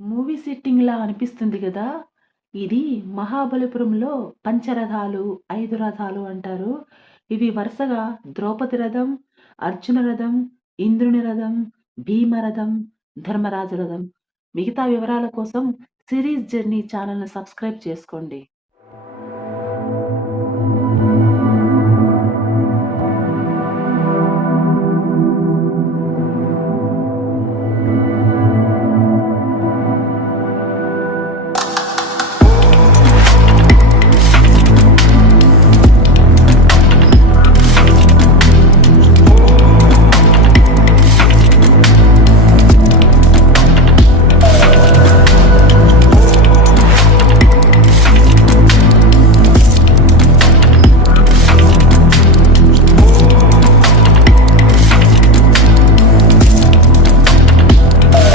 Movie సెట్టింగ్‌లా అనిపిస్తుంది గదా! ఇది మహాబలిపురంలో పంచరథాలు, 5 రథాలు అంటారు. ఇవి వరుసగా ద్రౌపది రథం, అర్జున రథం, ఇంద్రుని రథం, భీమ రథం, ధర్మరాజు రథం. మిగతా వివరాల కోసం సిరీస్ జర్నీ ఛానెల్‌ని సబ్స్క్రైబ్ చేసుకోండి.